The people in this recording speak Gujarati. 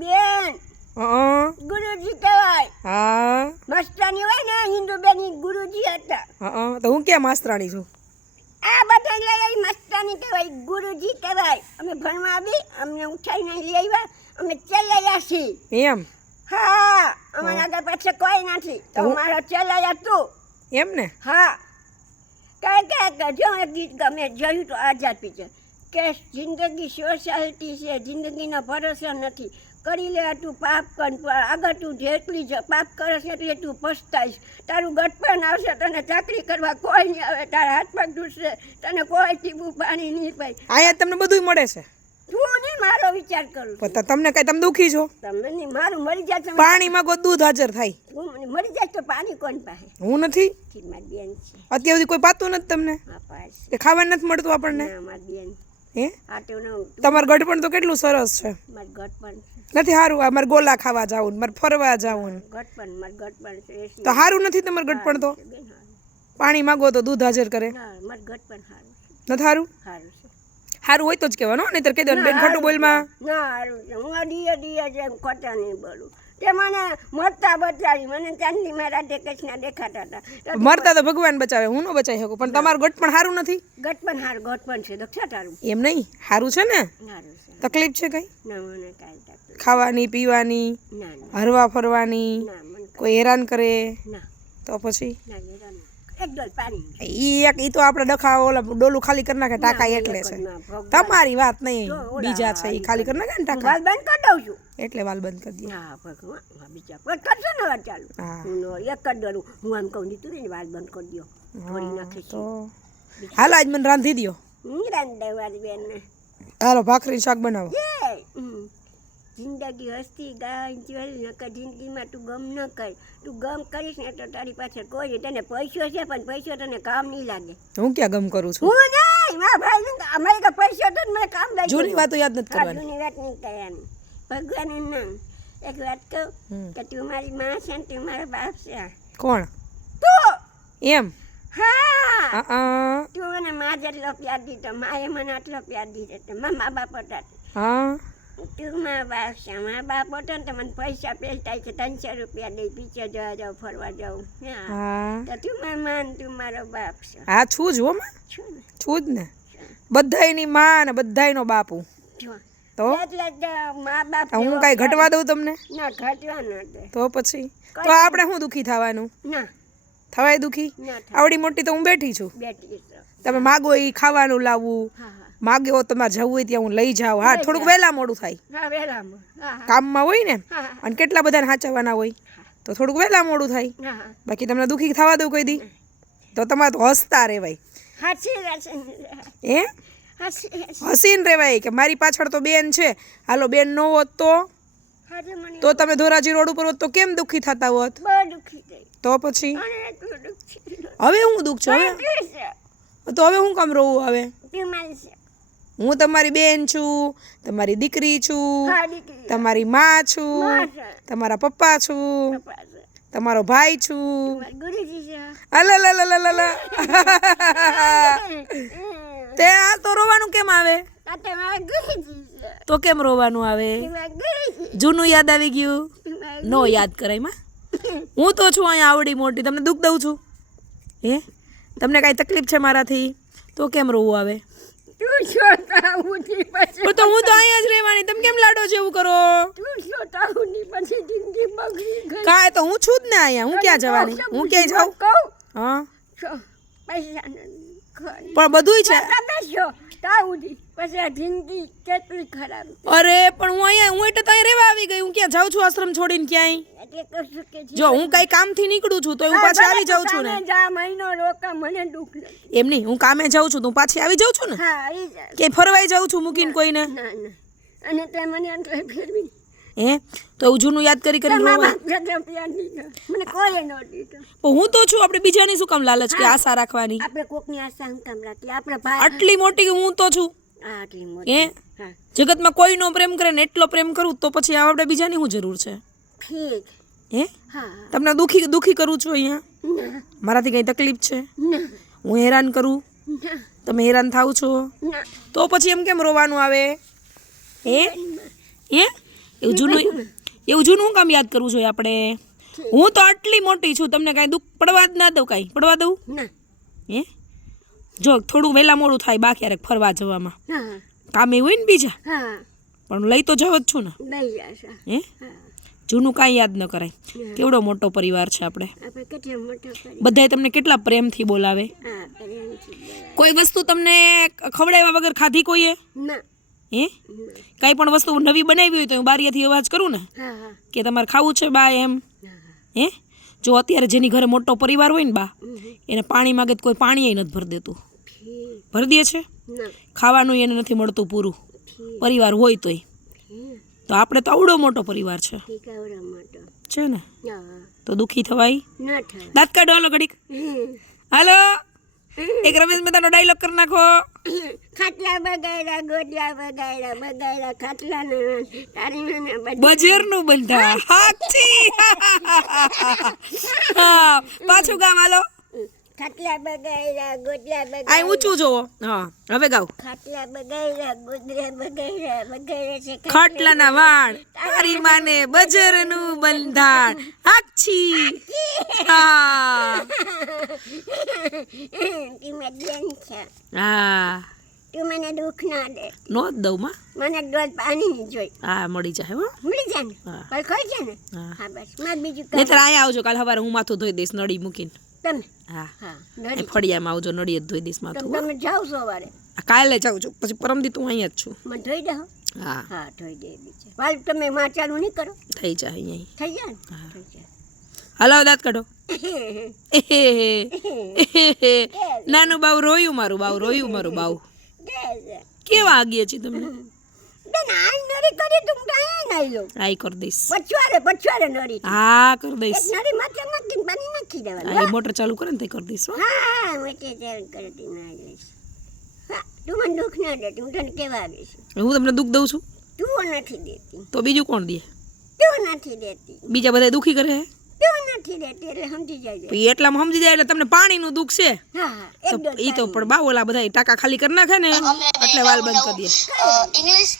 બેન ગુરુજી કહેવાય. હા મસ્તાની હોય ને હિન્દુ બેન ગુરુજી હતા. તો હું ક્યાં માસ્તરાણી છું? આ બધા લઈ આવી મસ્તાની કહેવાય, ગુરુજી કહેવાય. અમે ભણવા આવી, અમને ઉઠાઈને લઈ આવ્યા, અમે ચલાયા છીએ. એમ? હા, અમારા આગળ પાછળ કોઈ નથી, તો મારો ચલાયા તું. એમ ને? હા, કઈ જો એક ગીત ગમે જોયું તો આઝાદ પિક્ચર કે જિંદગી સોસાયટી છે, જિંદગીનો ભરોસો નથી. કરી લે તું પાપ કર, આગળ તું જેટલી પાપ કરે છે એટલે તું પછતાઈશ. તારું ગટપણ આવશે, તને ચાકરી કરવા કોઈ નહીં આવે, તારા હાથ પગ દૂરશે, તને કોઈ ટીપું પાણી નહીં પાય. અહીંયા તમને બધું મળે છે? તું નહીં મારો વિચાર કરું. તમને કઈ તમે દુખી છો? તમે નહીં, મારું મરી જાય. પાણી માંગો દૂધ હાજર થાય. મરી જાય તો પાણી કોણ પાસે? હું નથી. મારી બેન છે. અત્યાર સુધી કોઈ પાતું નથી તમને? હા પાસ. કે ખાવાનું નથી મળતું આપણને? મારી બેન. હે? આ તો તમારું ગઢપણ તો કેટલું સરસ છે. મારું ગટપણ નથી સારું? મારે ગોલા ખાવા જાવું, મારે ફરવા જાવું. ગટપણ મારું ગટપણ છે. તો સારું નથી તમારું ગઢપણ? તો પાણી માંગો તો દૂધ હાજર કરે. મારું ગટપણ સારું નથી સારું? સારું છે. સારું હોય તો જ કહેવાનું, નહીતર કહી દેવાનું બેન ખોટું બોલમાં. ના સારું છે. હું ડીએ જેમ ખોટા નહીં બોલું. તે મને મરતા બચાવી, મને ચાંદીમાં રાધે કૃષ્ણ દેખાતા હતા. મરતા તો ભગવાન બચાવે, હું ન બચાવી શકું. પણ તમારું ગઢપણ સારું નથી? ગટપણ સારું, ગટપણ છે દક્ષા તારું. એમ નહીં, સારું છે ને? સારું છે. તકલીફ છે કઈ? ના મને કાંઈ તકલીફ. ખાવાની પીવાની, ના ના હરવા ફરવાની, ના મને કોઈ હેરાન કરે ના તો પછી ના હેરાન. એક ડોલ પાણી. ઈ તો આપણે ડખા ઓલા ડોલું ખાલી કરી નાખે ટાંકા એટલે છે. તમારી વાત નહીં, બીજા છે ઈ ખાલી કરી નાખે ને ટાંકા, વાલ બંધ કરી દઉં છું. એટલે વાલ બંધ કરી દે. હા ભગવાન, બીજા કોઈ કરશો ને વાત ચાલુ. હા. હું એક જ ડરું, હું આમ કહું દીધું ને વાલ બંધ કરી દો, થોડી નાખી તો હાલ આજ મને રાંધી દો. રાંધે વાળી બેન ને. હાલો ભાખરી શાક બનાવો. જિંદગી હસતી ગાય જોઈ નકર જિંદગીમાં તું ગમ ન કર. તું ગમ કરીશ ને તો તારી પાછળ કોઈ નહીં. તને પૈસો છે પણ પૈસો તને કામ નહીં લાગે. હું ક્યાં ગમ કરું છું? હું નહીં, મારા ભાઈ અમારે તો પૈસો તો મને કામ લાગે. જૂની વાતો યાદ નથી કરવાની. જૂની વાત નહીં કરવાની. ભગવાનનું નામ એક વાત કહું કે તું મારી માં છે ને તું મારો બાપ છે. કોણ? તું. એમ? હા. તું મને માં જેટલો પ્યાર દીધો, માએ મને આટલો પ્યાર દીધો. મા બાપ હતા. હા. તું મારા બાપ છે. મારા બાપ હતો ને તો મને પૈસા પેલતા છે, 300 રૂપિયા દઈ પીછે જવા જાઉં, ફરવા જાઉં. હા. તો તું મારા માં, તું મારો બાપ છે. હા છું જ હો માં, છું ને. છું જ ને. બધાયની માં ને બધાયનો બાપુ. તો એટલે મા બાપ હું કઈ ઘટવા દઉં તમને? ના ઘટવા ન દે. તો પછી તો આપણે શું દુખી થવાનું? ના થવાય દુખી? આવડી મોટી તો હું બેઠી છું. બેઠી છે. તમે માગો એ ખાવાનું લાવવું, માગ્યો તમારે જવું હોય ત્યાં હું લઈ જાઉં. હા થોડુંક વહેલા મોડું થાય, હા વહેલામાં. હા કામમાં હોય ને, હા અને કેટલા બધાને સાચવવાના હોય તો થોડુંક વહેલા મોડું થાય. હા. બાકી તમને દુખી થવા દઉં કોઈ દી? તો તમારે તો હસતા રહેવાય. હાચી હાચી. એ હસીને રહેવાય કે મારી પાછળ તો બેન છે, હાલો બેન ન હોત તો તમે ધોરાજી રોડ ઉપર હોત તો કેમ દુખી થતા હોત? બહુ દુખી થઈ. તો પછી અને એટલું દુખી. હવે હું દુખ છું? તો હવે હું કામ રહું? હવે બીમારી છે. હું તમારી બેન છું, તમારી દીકરી છું, હા દીકરી. તમારી માં છું, માં છે. તમારા પપ્પા છું, પપ્પા છે. તમારો ભાઈ છું. મારા ગુરુજી છે. અલલલલલલ. તે આ તો રોવાનું કેમ આવે? તાતે મારા ગુરુજી છે. તો કેમ રોવાનું આવે? મારા ગુરુજી. જૂનું યાદ આવી ગયું? નો યાદ કરાય માં. હું તો છું અહીંયા આવડી મોટી, તમને દુઃખ દઉં છું? હે તમને કાંઈ તકલીફ છે મારાથી? તો કેમ રોવું આવે? તું શું તાઉની પછી? તો હું તો અહીંયા જ રહેવાની, તમે કેમ લાડો જેવું કરો? તું શું તાઉની પછી જિંદગી બગડી ગઈ. કાંઈ તો હું છું જ ને અહીંયા, હું ક્યાં જવાની? હું ક્યાંય જાઉં? કહું હા છો પૈસા પણ બધુંય છે. બેસો તાઉની પછી આ જિંદગી કેટલી ખરાબ. અરે પણ હું અહીંયા, હું એટલે તો અહીંયા રહેવા આવી ગઈ. હું ક્યાં જાઉં છું આશ્રમ છોડીને ક્યાંય? એટલે કશું કે જો હું કઈ કામથી નીકળું છું તો હું પાછી આવી જાઉં છું ને. જા મહિનો રોકા મને દુઃખ નથી. એમ નહીં, હું કામે જાઉં છું તો હું પાછી આવી જાઉં છું ને. હા આવી જાય. કે ફરવાઈ જાઉં છું મૂકીને કોઈને? ના ના. અને તે મને એટલે ફેરવી. હે તો એવું જૂનું યાદ કરી કરી રોવા? મને કોઈ ન દીધો. હું તો છું, આપણે બીજાની શું કામ લાલચ કે આશા રાખવાની? આપણે કોકની આશા હું કામ રાખી? આપણે ભાઈ આટલી મોટી હું તો છું. આટલી મોટી. હે જગતમાં કોઈનો પ્રેમ કરે ને એટલો પ્રેમ કરું તો પછી આપણે બીજાની શું જરૂર છે? ઠીક. હે હા તમને દુખી કરું છું અહીંયા? મારાથી કઈ તકલીફ છે? હું હેરાન કરું? તમે હેરાન થાવ છો? તો પછી એમ કેમ રોવાનું આવે? હે હે એવું જૂનું હું કામ યાદ કરવું જોઈએ આપણે? હું તો આટલી મોટી છું, તમને કાંઈ દુઃખ પડવા જ ના દઉં, કાંઈ પડવા દઉં? ના. હે જો થોડું વહેલા મોડું થાય બા ક્યારેક ફરવા જવામાં, હા કામે હોય ને બીજા, હા પણ લઈ તો જવો જ છું ને. લઈ જશે. હે હા જૂનું કાંઈ યાદ ન કરાય. કેવડો મોટો પરિવાર છે આપણે. આપણે કેટલા મોટા કરી. બધાય તમને કેટલા પ્રેમથી બોલાવે. હા પ્રેમથી બોલાવે. કોઈ વસ્તુ તમને ખવડાવ્યા વગર ખાધી કોઈએ? ના. હે કાંઈ પણ વસ્તુ નવી બનાવી હોય તો હું બારીએથી અવાજ કરું ને હા હા કે તમારે ખાવું છે બા એમ? હે જો અત્યારે જેની ઘરે મોટો પરિવાર હોય ને બા, એને પાણી માગે તો કોઈ પાણી નથી ભરી દેતું. ભરી દે છે? ના. ખાવાનું એને નથી મળતું પૂરું, પરિવાર હોય તોય. તો આપણે તો આવડો મોટો પરિવાર છે કેવડો મોટો છે ને, હા તો દુઃખી થવાય ના થાય. દાંત કાઢો હાલો ઘડીક. હાલો એક રમેશ મહેતાનો ડાયલોગ કરી નાખો. ખાટલા બગાડ્યા, ગોડિયા બગાડ્યા, બગાડ્યા ખાટલા ને તારી બજેરનું બંધા હાચી. હા પાછું ગાવ હાલો. ખાટલા બગાડ્યા, ગોડિયા આ બગાડ્યા, ઊંચું જોવો. હા હવે ગાવ. ખાટલા બગાડ્યા, ગોદરા બગાડ્યા, બગાડે છે ખાટલાના વાળ તારી માને બજરનું બંધાણ હાચી. હા તું મેં બેન છે, હા તું મને દુઃખ ના દે. નો જ દઉં માં. મને ડોલ પાણી જોઈ. હા મળી જાય હો. મળી જાય ને હા. પણ ખોઈ જાય ને. હા. હા બસ મારે બીજું નહીતર અહીંયા આવજો કાલ સવારે, હું માથું ધોઈ દઈશ નળી મૂકીને. તમે હા હા એ નડી ફળિયામાં આવજો, નળી જ ધોઈ દઈશ માથું. તમે જાઓ સવારે કાલે જાઉં છું, પછી પરમદી તું અહીંયા જ છું. મને ધોઈ દો. હા હા ધોઈ દે બીજે વાલ તમે માં ચાલુ નહીં કરો. થઈ જાય અહીંયા. થઈ જાય ને હા. થઈ જાય. હાલો દાંત કાઢો. નાનું બાવ રોયું, મારું બાવ રોયું, મારું બાવ. કેવા આગીએ છીએ તમને? બેન આ નડી કરી તું કાંઈ નહીં લો. આઈ કરી દઈશ. પછવાડે નડી. હા કરી એક દઈશ. નડી માથે નાખીને પાણી નાખી દેવાનું. હા એ મોટર ચાલુ કરે ને તે કરી દઈશ હો. હા મોટે ચાલ કરતી ના લઈશ. હા તું મને દુઃખ ના દે, હું તને કેવા આવીશ. હું તમને દુઃખ દઉં છું તું નથી દેતી, તો બીજું કોણ દે? તું નથી દેતી, બીજા બધા દુઃખી કરે હે? તું નથી દેતી એટલે સમજી જાય. તો એટલામાં સમજી જાય એટલે તમને પાણીનું દુઃખ છે. હા હા તો એક ઈ તો પણ બા ઓલા બધા ટાંકા ખાલી કરી નાખે ને એટલે વાલ બંધ કરી દે. English